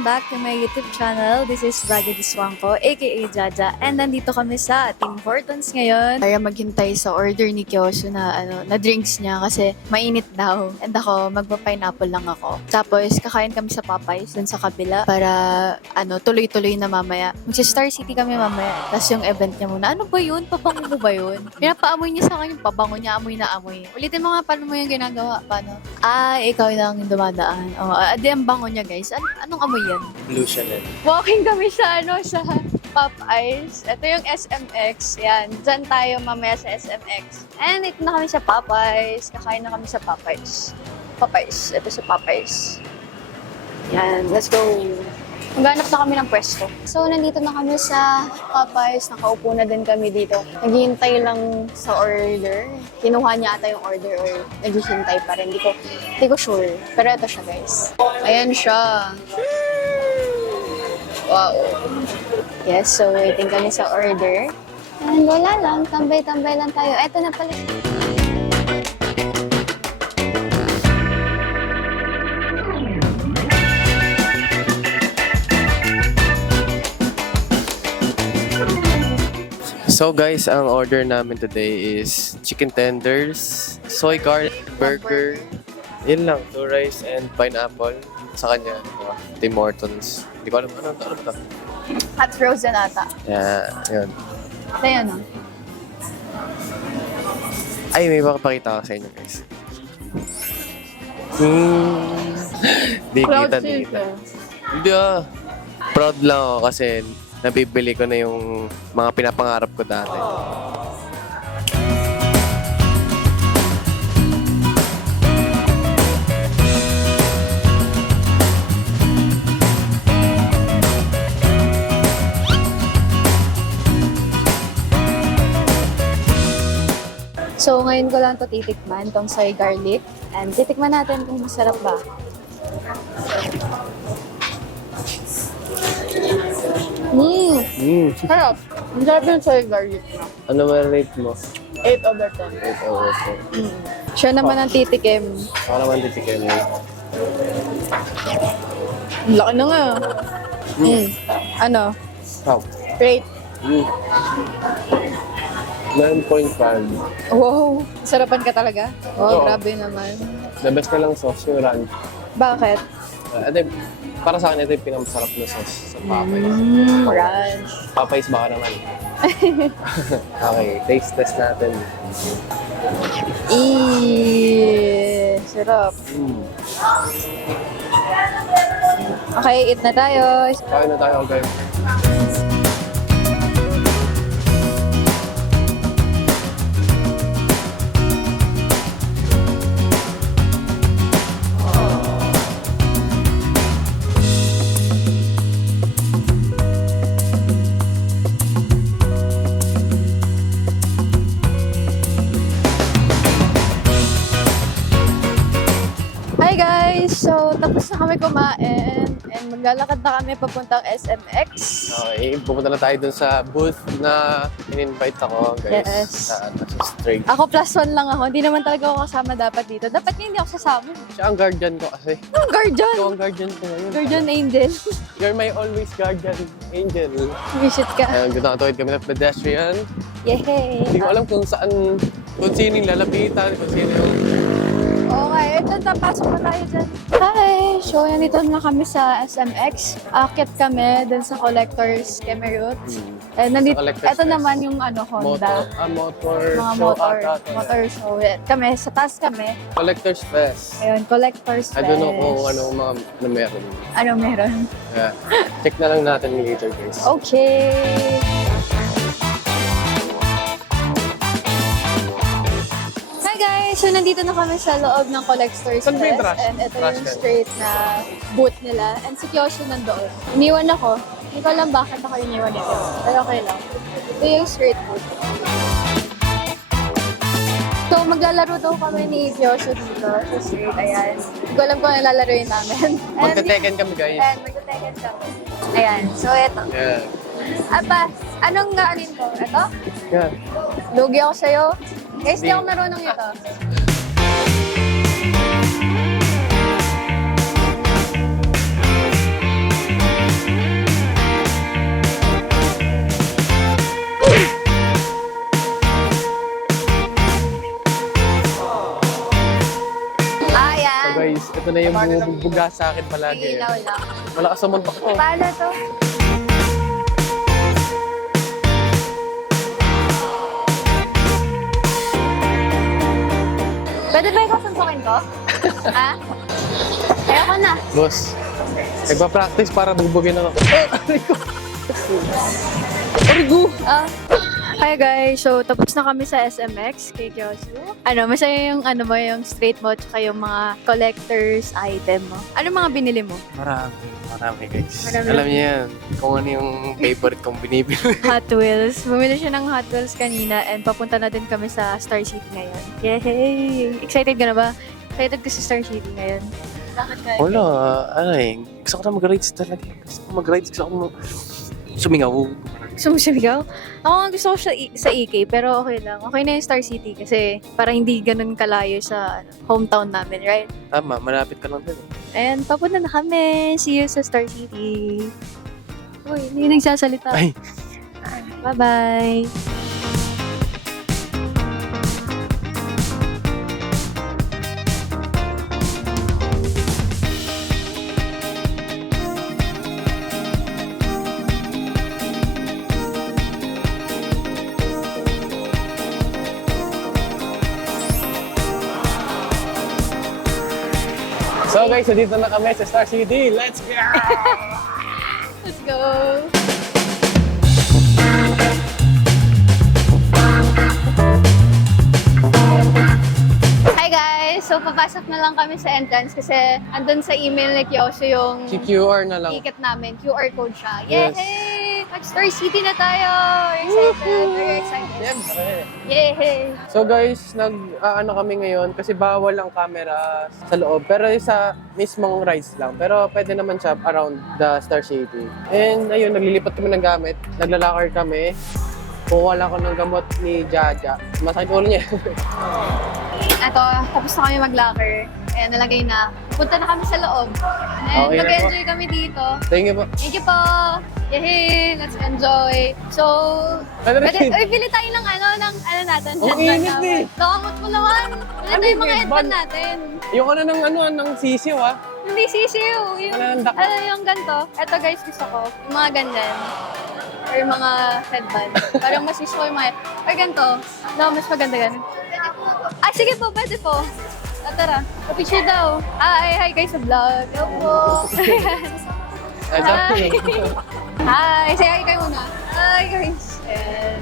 welcome back to my YouTube channel. This is Bragi Diswangko, aka Jaja. And nandito kami sa Tim Hortons ngayon para maghintay sa order ni Kyosho na drinks niya kasi mainit daw. And ako, magpa-pineapple lang ako. Tapos, kakain kami sa Popeyes dun sa kabila para tuloy-tuloy na mamaya. Magsa-Star City kami mamaya. Tapos yung event niya muna, ano ba yun? Pabango mo ba yun? Pinapaamoy niya sa akin yung pabango niya, amoy na amoy. Ulitin mo nga, paano mo yung ginagawa? Paano? Ikaw lang yung dumadaan. Di ang bango niya, guys. Anong amoy yan? Blue Chanel. Walking kami sa sa Popeyes. Ito yung SMX. Yan. Diyan tayo mamaya sa SMX. And ito na kami sa Popeyes. Kakain na kami sa Popeyes. Popeyes. Ito sa Popeyes. Yan. Let's go. Maghanap na kami ng pwesto. So, nandito na kami sa Popeyes. Nakaupo na din kami dito. Naghihintay lang sa order. Kinuha niya ata yung order or naghihintay pa rin. Hindi ko sure. Pero ito siya, guys. Ayan siya. Wow. Yes, so waiting kami sa order. And wala lang. Tambay-tambay lang tayo. Ito na pala. So guys, ang order namin today is chicken tenders, soy garlic burger, yun lang, 2 rice and pineapple. Sa kanya, Tim Hortons. Hindi ko alam ano to. Hot frozen ata. Yeah, yun. Ito yun, no? Ay, may makapakita ko sa inyo guys. Di kita. Hindi proud lang ako kasi nabibili ko na yung mga pinapangarap ko dati. So, ngayon ko lang ito titikman, tong soy garlic. And titikman natin kung masarap ba. Sarap. Ang sarap yung soy garlic na. Ano man rate mo? 8/10. 8 over 10. Siya naman ang titikim. Ako naman titikin mo. Ang laki na nga. Ano? How? Rate. 9.5. Wow. Sarapan ka talaga? Oh, Oo. grabe naman. The best na lang sauce yung ranch. Bakit? Para sa akin, ito yung pinakamasarap na sauce sa Popeyes. Ranch. Popeyes baka naman. Okay, taste test natin. Sarap. Okay, eat na tayo. Kain na tayo, guys. Hi guys! So, tapos na kami kumain and maglalakad na kami papuntang SMX. Okay, pupunta na tayo dun sa booth na in-invite ako, guys. Yes. Sa straight. Ako +1 lang ako. Hindi naman talaga ako kasama dapat dito. Dapat hindi ako sasama. Siya ang guardian ko kasi. Anong guardian? Ikaw ang guardian ko ngayon. Guardian angel. You're my always guardian angel. Visit ka. Ayun, ginatuwid kami ng pedestrian. Yehey! Hindi ko alam kung sino yung lalapitan, kung sino yung... Okay, ito, tapasok na tayo dyan. Hi! So, yan dito na kami sa SMX. Akit kami dun sa Collectors Kemerut. And nandito, Collectors ito Fest. naman yung Honda. Motor Mga show motor, ata to. motor show. Kami, sa taas kami. Collectors Fest. Ayun, Collectors Fest. I don't know kung ano meron. Ano meron? Yeah. Check na lang natin later, guys. Okay! Hi guys! So, nandito na kami sa loob ng Collectors Saan ba yung Fest. trash? And ito Trash yung can. straight na booth nila. And si Kyosho nandoon. Iniwan ako. Hindi ko alam bakit ako iniwan nito. Pero okay lang. Ito yung straight booth. So, maglalaro daw kami ni Kyosho dito sa street. Ayan. Hindi ko alam kung ano lalaroin namin. Magte-Tekken kami, guys. And magte-Tekken kami. Ayan. So, eto. Yeah. Apa, anong gaanin ko? Ito? Yeah. Lugi ako sa'yo. Guys, di ako marunong ito. Ito na yung bumubuga sa akin palagi. Hindi, wala. Malakas naman pa ko. Paano to? Pwede ba ikaw suntukin ko? Ha? Ayoko na. Boss, nagpa-practice para bubugin ako. Arigo! Hi guys! So, tapos na kami sa SMX kay Kyosu. Masaya yung yung straight mo tsaka yung mga collector's item mo. Ano mga binili mo? Marami guys. Marami. Alam niyo yan, kung ano yung favorite kong binibili. Hot Wheels. Bumili siya ng Hot Wheels kanina and papunta na din kami sa Star City ngayon. Yay! Excited ka na ba? Excited ka sa Star City ngayon. Bakit ka? Wala, gusto ko na mag-rides talaga. Gusto ko mag-rides, gusto ko sumingaw. Sumusigaw? Ako nga gusto ko siya sa EK, pero okay lang. Okay na yung Star City kasi para hindi ganun kalayo sa hometown namin, right? Tama, malapit ka lang din. Ayan, papunta na kami. See you sa Star City. Uy, hindi nagsasalita. Ay. Bye-bye. So guys, dito na kami sa Star City. Let's go! Let's go! Hi guys! So, papasok na lang kami sa entrance kasi andun sa email ni Kyosu yung QR na lang. ticket namin. QR code siya. Yes. Yay! Mag-Star City na tayo! Excited! Very excited! Siyempre. Yay! So guys, nag-ano kami ngayon kasi bawal ang camera sa loob. Pero sa mismong rides lang. Pero pwede naman siya around the Star City. And ayun, naglilipat kami ng gamit. Naglalakar kami. Kukuha lang ako ng gamot ni Jaja. Masakit ulo niya. Ito, tapos na kami mag-locker. Ayan, nalagay na. Punta na kami sa loob. And Okay na po. mag-enjoy kami dito. Thank you po. Thank you po! Yay! Let's enjoy! So, Ano rin? bili tayo ng natin. Ang init eh. Nakamot mo naman. Bili tayo mga headband natin. Yung ng sisiw ah. Hindi sisiw. Yung, Ano, dak- yung ganito. Ito guys, gusto ko. Yung mga ganyan. Or mga headband. Parang mas gusto ko yung mga... Or ganito. No, mas maganda ganun. Ay, sige po, pwede po. Tara, picture daw. Hi guys sa vlog. Hello po. Ay, Hi. Hi, say hi kayo muna. Hi guys. Ayan.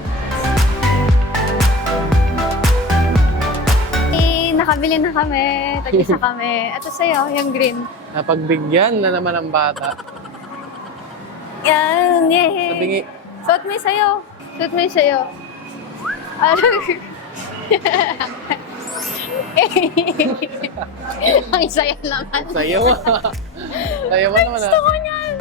Nakabili na kami. Tag-isa kami. Ito sa'yo, yung green. Napagbigyan na naman ang bata. Yan, yay! Sabingi. Suot mo yung sa'yo. Suot mo yung sa'yo. Ang saya naman. Sayo mo. Sayo mo naman Gusto ko niyan.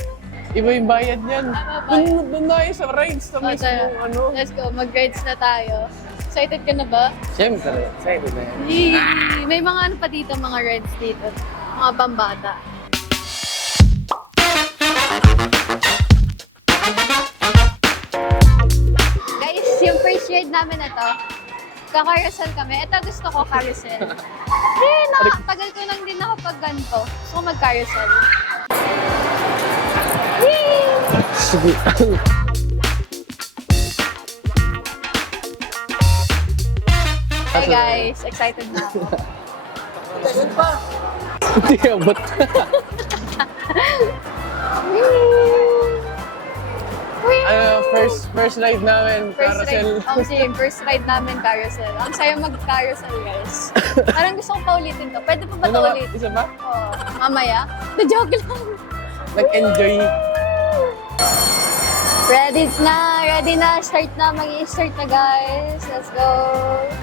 Iba yung bayad niyan. Tama ba? Doon na sa rides sa O, tara. mismong ano. Let's go, mag-rides na tayo. Excited ka na ba? Siyempre, excited na yan. Yee! May mga ano pa dito, mga rides dito. Mga pambata. Guys, yung first ride namin na to, kakarousel kami. Ito gusto ko, carousel. Tagal ko lang din nakapag ganito. Gusto ko mag-carousel. Yee! Sige. Hi guys, excited na ako. Hindi abot. First ride namin, carousel. First ride namin, carousel. Ang saya mag-carousel, guys. Parang gusto ko paulitin to. Pwede pa ba Ano ito ba? ulit? Isa ba? Oo. Mamaya? Na-joke lang. Nag-enjoy. Ready na. Start na. Mag-i-start na, guys. Let's go.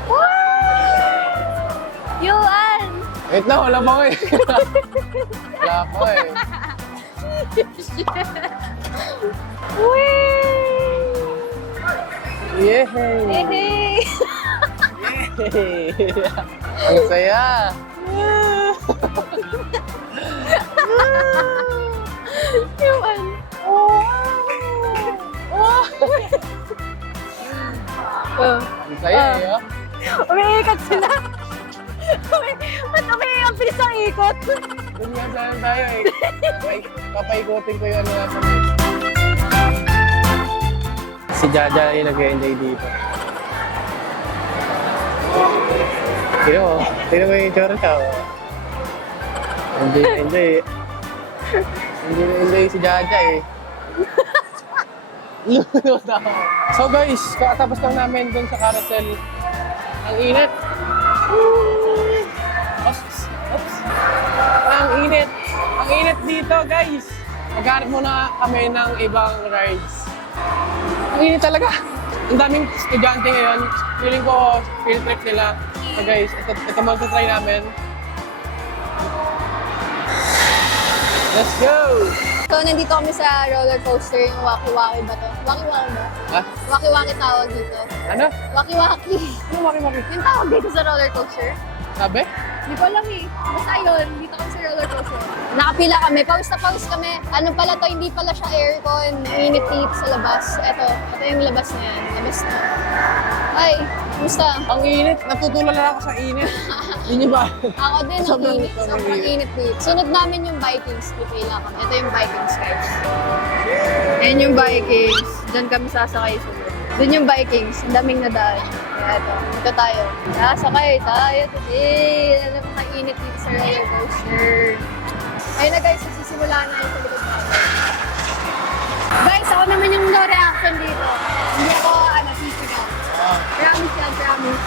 Woo! Yuan! Wait na, wala pa ko eh. Wala pa eh. Wee! Yay! Hey! Yay! Ang saya! Yuan! Wow! Ang saya eh, oh. Umiikat sila. Ba't okay ang bilis ang ikot? Doon nga saan tayo eh. Papaikutin ko yung ano natin eh. Si Jaja yung nag-enjoy dito. Tignan mo yung itsura siya. Enjoy. Enjoy si Jaja eh. So guys, kakatapos lang namin dun sa carousel. Ang init. Oops. Ang init. Ang init dito guys. Maghanap muna kami ng ibang rides. Ang init talaga. Ang daming estudyante ngayon. Feeling ko field trip nila. So guys, ito magta-try namin. Let's go! So, nandito kami sa roller coaster, yung Waki-Waki ba to? Waki-Waki ba? Ha? Waki-Waki tawag dito. Ano? Waki-Waki. Ano maki-maki? Yung tawag dito sa roller coaster? Sabi? Hindi ko alam eh. Basta yun, dito kami sa roller coaster. Nakapila kami, pause na pause kami. Ano pala to, hindi pala siya aircon. Init dito sa labas. Ito yung labas na yan. Labas na. Ay, kumusta? Ang init. Natutulala ako sa init. Hindi niyo ba? Ako din, ang init. Sobrang init dito. Sunod namin yung Vikings. Pipila kami. Ito yung Vikings, guys. Ayan yung Vikings. Diyan kami sasakay sunod. Doon yung Vikings. Ang daming nadaan. Kaya ito tayo. Sasakay tayo today. Alam mo, kainit dito sa roller coaster. Ayun na guys, nagsisimula na yung sa likod namin. Guys, ako naman yung no reaction dito. Hindi ako, sisigaw. Promise yan, promise.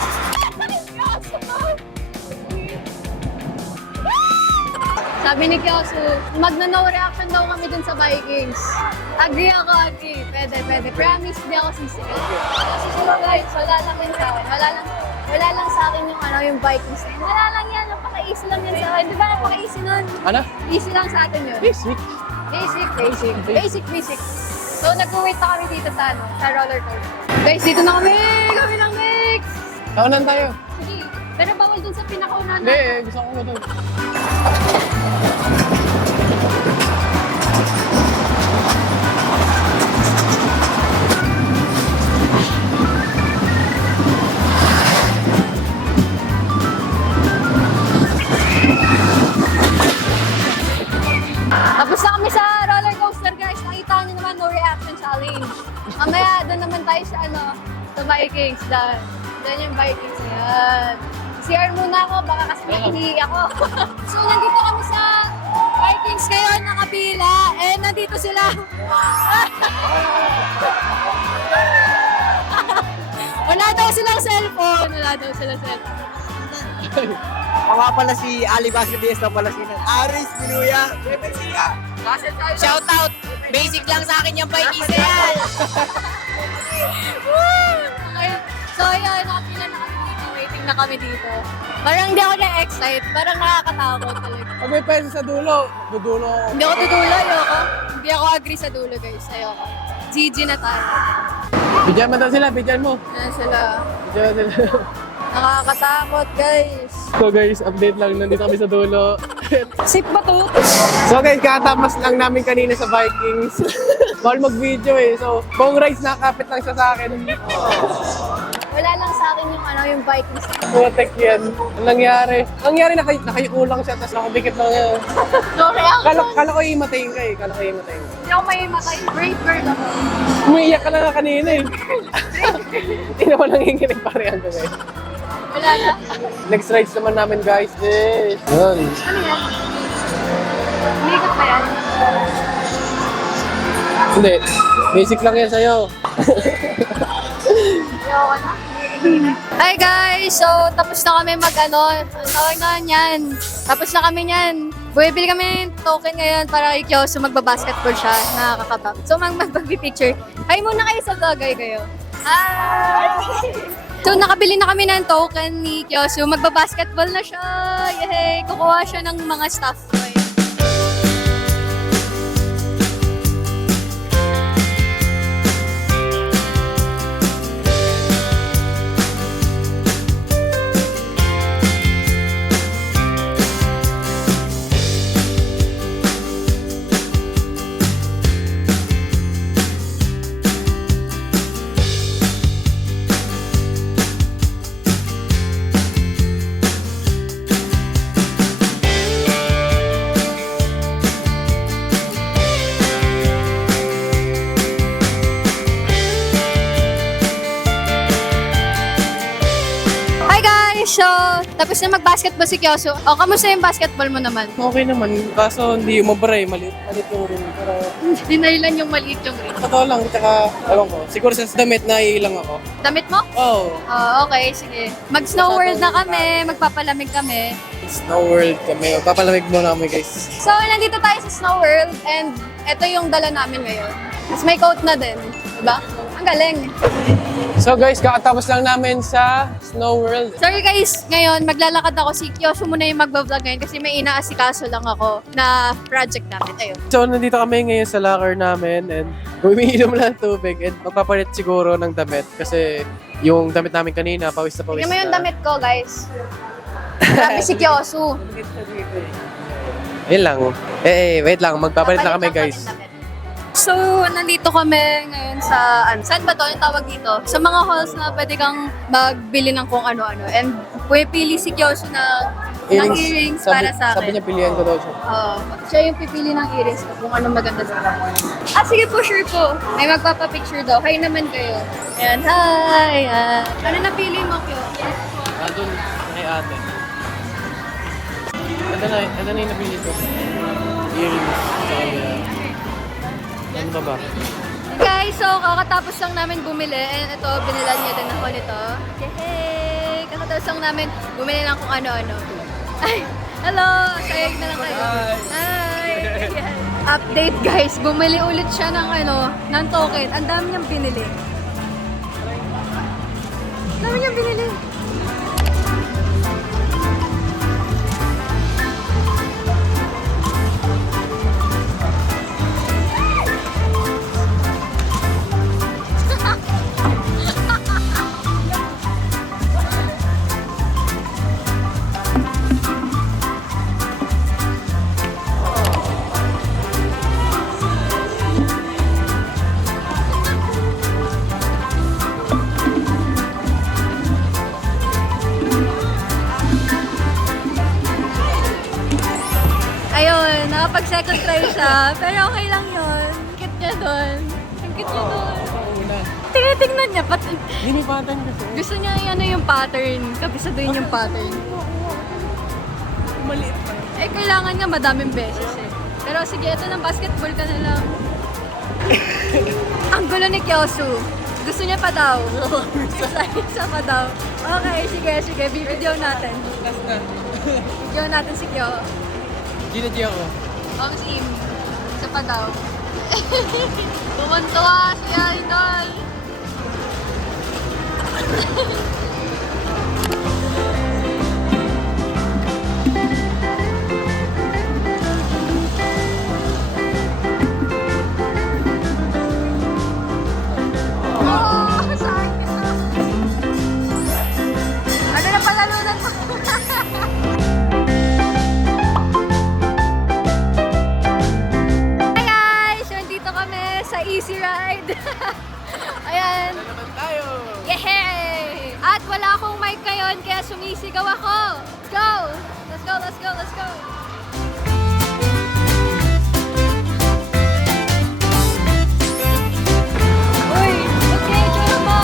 Sabi ni Kyosu, magna-no reaction daw kami dun sa Vikings. Agree ako, agree. Pwede. Promise, di ako sisigaw. So guys, wala lang yun sa akin. Wala lang sa akin yung Vikings. Wala lang yan, napaka-easy lang yan sa akin. Di ba napaka-easy nun? Ano? Easy lang sa atin yun. Basic. Basic. So, nag-wait na kami dito sa roller coaster. Guys, dito na kami! Kami ng mix! Kaunan tayo. Sige, pero bawal dun sa pinakaunan Hindi, natin. gusto ko doon. Tapos na kami sa roller coaster, guys. Nakita niyo naman, no reaction challenge. Mamaya, doon naman tayo sa sa Vikings. Doon yung Vikings. Yan. CR muna ako, baka kasi nakihi ako. So, nandito kami sa Vikings ngayon, nakapila. And nandito sila. Wala daw silang cellphone. Ako nga pala si Ali Basquez na pala sila. Aris Binuya. Shout out! Basic lang sa akin yung Vikings na yan. Okay. So, ayun, nakapila na kami dito. Waiting na kami dito. Parang hindi ako na-excite. Parang nakakatakot talaga. Pag may pwesto sa dulo, dudulo ako. Hindi ako tutulo, ayoko. Hindi ako agree sa dulo, guys. Ayoko. GG na tayo. Bigyan mo daw sila, bigyan mo. Ayan sila. Bigyan mo sila. Nakakatakot, guys. So guys, update lang. Nandito kami sa dulo. Safe ba to? So guys, katapos lang namin kanina sa Vikings. Bawal mag-video eh. So, congrats, nakakapit lang siya sa akin. Wala lang sa akin yung Vikings. Protect yan. Ang nangyari? Ang nangyari, nakayuko lang siya, tapos nakadikit lang yan. No reaction. Kala ko imatayin ka eh. Hindi ako maimatay. Brave girl ako. Umiiyak ka na nga kanina eh. Hindi naman nanginginig pa rin ako guys. Wala na. Next rides naman namin guys is... Yun. Ano yan? Umiikot ba yan? Hindi. Basic lang yan sa'yo. Ayoko na. Hi guys! So, tapos na kami Tapos na kami niyan. Bumibili kami ng token ngayon para kay Kyosu magbabasketball siya. Nakakakaba. So, magpipicture. Hi muna kayo sa gagay kayo. Hi! So, nakabili na kami ng token ni Kyosu. Magbabasketball na siya. Yay! Kukuha siya ng mga stuff toy. So, tapos na mag-basketball si Kyoso. O, kamusta yung basketball mo naman? Okay naman, kaso hindi umabra eh. Malit yung rin. Pero Dinailan yung maliit yung ring. totoo lang, tsaka, ewan ko. Siguro sa damit na iilang ako. Damit mo? Oh, Okay, sige. Mag-snow world na kami, magpapalamig kami. Snow World kami. Papalamig muna kami guys. So, nandito tayo sa Snow World and ito yung dala namin ngayon. Tapos may coat na din. Diba? Ang galing. So guys, kakatapos lang namin sa Snow World. Sorry guys, ngayon maglalakad ako. Si Kyoso muna yung magbablog ngayon kasi may inaasikaso lang ako na project namin. Ayun. So, nandito kami ngayon sa locker namin and umiinom lang ng tubig and magpapalit siguro ng damit kasi yung damit namin kanina, pawis na pawis Tingnan mo yung na. damit ko, guys. Marami si Kyoso. Ayun lang. Wait lang. Magpapalit na kami guys. So, nandito kami ngayon sa, saan ba to? Anong tawag dito? Sa mga halls na pwede kang magbili ng kung ano-ano. And pumipili si Kyoso ng earrings para sa Sabi akin. niya pilihan ko daw siya. Siya yung pipili ng earrings ko kung anong maganda sa akin. Sige po, sure po. May magpapapicture daw. Hi naman kayo. Ayan, hi! Ano napili mo, Kyo? Andun, kay ate. Ano na yung napili ko? Earrings. Ano ba ba? Guys, so kakatapos lang namin bumili and ito, binilan niya din ako nito. Yay! Kakatapos lang namin bumili ng kung ano-ano. Ay! Hello! Sayag na lang kayo. Hi! Ayan. Update guys, bumili ulit siya ng token. Ang dami niyang binili. Ang dami niyang binili. Ayun, nakapag-second try siya. Pero okay lang yun. Cute niya doon. Ang cute niya doon. Tinitingnan niya. Hinipatan kasi. Gusto niya yung pattern. Kabisaduhin yung pattern. Maliit pa. Kailangan nga madaming beses eh. Pero sige, ito ng basketball ka na lang. Ang gulo ni Kyosu. Gusto niya pa daw. Excited siya pa daw. Okay, sige. Bibidyo natin. Video natin si Kyo. Ginaji ako. Ang sim. Isa pa daw. Tuwan-tuwa si Idol. Oh, sorry. Ano na palalunan mo? Hi guys! Nandito kami sa Easy Ride. Ayan. Ano naman tayo? Yehey! At wala akong mic ngayon kaya sumisigaw ako. Let's go! Let's go, let's go, let's go! Uy! Okay, tsura mo!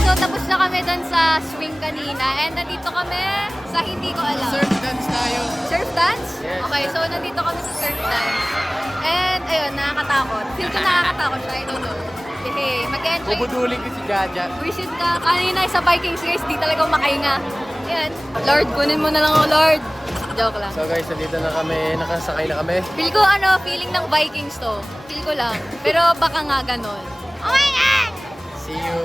So, tapos na kami dun sa swing kanina and nandito kami sa hindi ko alam. Surf dance tayo. Surf dance? Yes. Okay, so nandito kami sa surf dance. And ayun, nakakatakot. Feel ko nakakatakot siya, I don't know. Hey, mag-enjoy. Bubudulin ko si Jaja. Visit ka. Kanina sa Vikings guys, di talaga makahinga. Ayan. Lord, kunin mo na lang ako, Lord. Joke lang. So guys, nandito na kami. Nakasakay na kami. Feel ko feeling ng Vikings to. Feel ko lang. Pero baka nga ganon. Oh my God! See you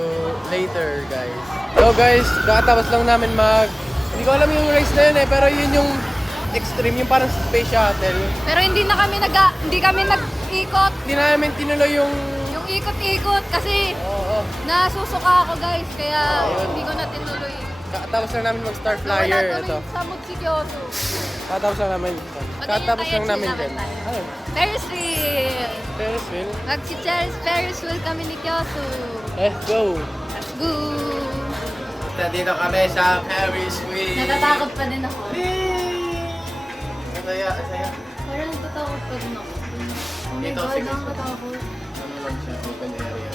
later, guys. So guys, kakatapos lang namin hindi ko alam yung race na yun eh, pero yun yung extreme, yung parang space shuttle. Pero hindi kami nag-ikot. Hindi namin tinuloy yung... Yung ikot-ikot kasi Oo. nasusuka ako guys. Kaya Ayun. hindi ko na tinuloy. Kakatapos lang namin mag-star Wala flyer. tuloy Ito. sa mood si Kyoto. Kakatapos lang namin. Kakatapos lang namin din. Ano? Ferris wheel! Ferris wheel? Ferris wheel kami ni Kyoto. Let's go! Let's go! Nandito kami sa Ferris wheel. Natatakot pa din ako. Masaya, masaya. Parang natatakot pa din ako. Oh my Dito, God, sige. nakakatakot. Ano lang siya, open area.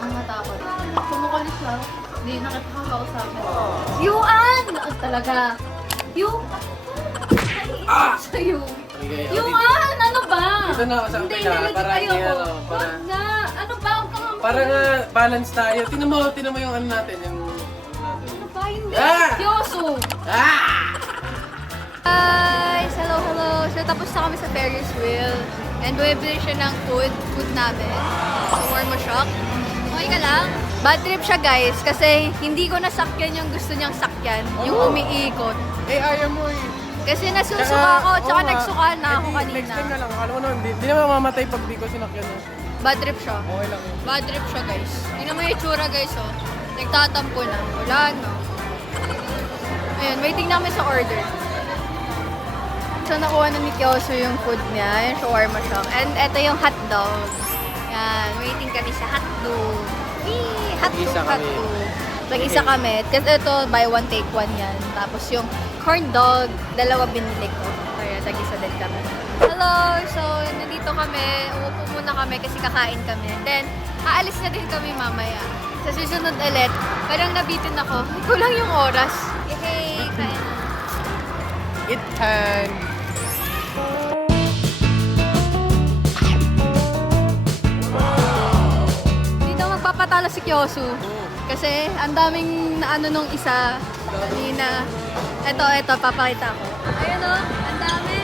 Nakakatakot. Kumukulit siya. Hindi na kita kakausapin. Yuan! Talaga. Yung... Sa'yo. Yuan! Ano ba? Ito na, kasama Hindi, ka, nalagay para tayo hindi, ko. ano, para- Wag na. Ano ba? Huwag kang Para nga balance tayo. Tinan mo yung ano natin, yung... Ano ba? Hindi. Ah! Seryoso. Ah! Guys! Hello, hello. So, tapos na kami sa Ferris wheel. And bumibili siya ng food namin. So, warm shock. Okay ka lang? Bad trip siya, guys. Kasi hindi ko nasakyan yung gusto niyang sakyan. Yung Oo. umiikot. Eh, ayaw mo eh. Kasi nasusuka ako, tsaka oo nga. nagsuka na ako Eh, di, Next kanina. time na lang. Alam mo naman, di naman mamamatay pag di ko sinakyan. Eh. Bad trip siya. Okay lang yun. Bad trip siya, guys. Tingnan mo yung itsura, guys, oh. Nagtatampo na. Wala, no? Ayun, waiting namin sa order. So, nakuha na ni Kyoso yung food niya. Yung shawarma siya. And eto yung hotdog. Yan, waiting kami sa hotdog. Yee! Hotdog, Isa kami. hotdog. Nag-isa kami. Kasi ito, buy one, take one yan. Tapos yung corn dog, dalawa binili ko. Kaya tag-isa din kami. Hello! So, nandito kami. Umupo muna kami kasi kakain kami. Then, aalis na din kami mamaya. Sa susunod ulit, parang nabitin ako. Kulang yung oras. Yay! Kain na. Eat time! Dito magpapatalo si Kyosu. Kasi ang daming naano nung isa kanina. Ito, papakita ko. Ayun o, ang dami.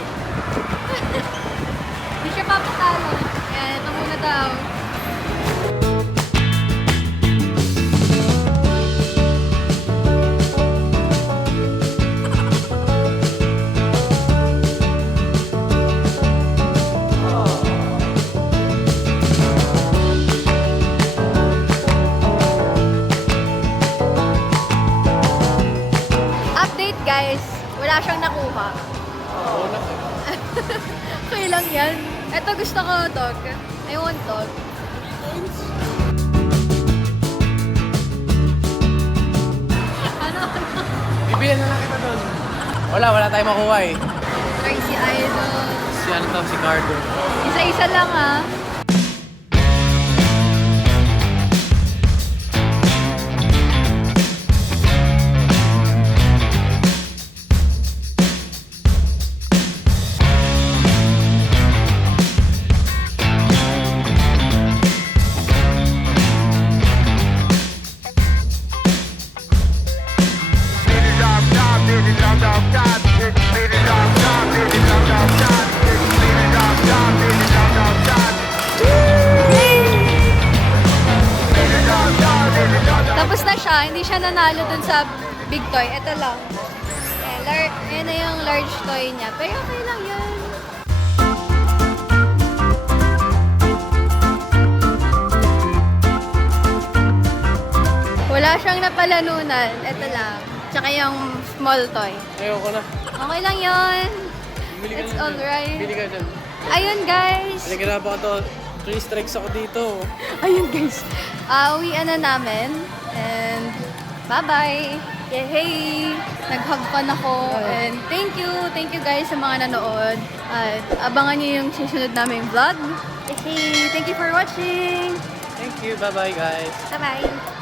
Hindi siya papatalo. Ayan, ito muna daw. Update guys, wala siyang nakuha. Oo na. Okay lang yan. Ito gusto ko, dog. I want dog. Ano? Bibilan na lang kita doon. Wala tayong makuha eh. Crazy Idol. Si ano to, si Cardo. Isa-isa lang ah. Tapos na siya, hindi siya nanalo dun sa big toy. Ito lang. Ayan na yung large toy niya. Pero okay lang yan. Wala siyang napalanunan. Ito lang. Tsaka yung small toy. Ayoko na. Okay lang yun. Bili ka It's na dyan. alright. Bili ka dyan. Ayun guys. Nagkirapan ko to. 3 strikes ako dito. Ayun guys. Uwian na namin. And bye-bye. Yay! Nag-hug fun ako. And thank you. Thank you guys sa mga nanood. At abangan niyo yung susunod naming vlog. Yay! Thank you for watching. Thank you. Bye-bye guys. Bye-bye.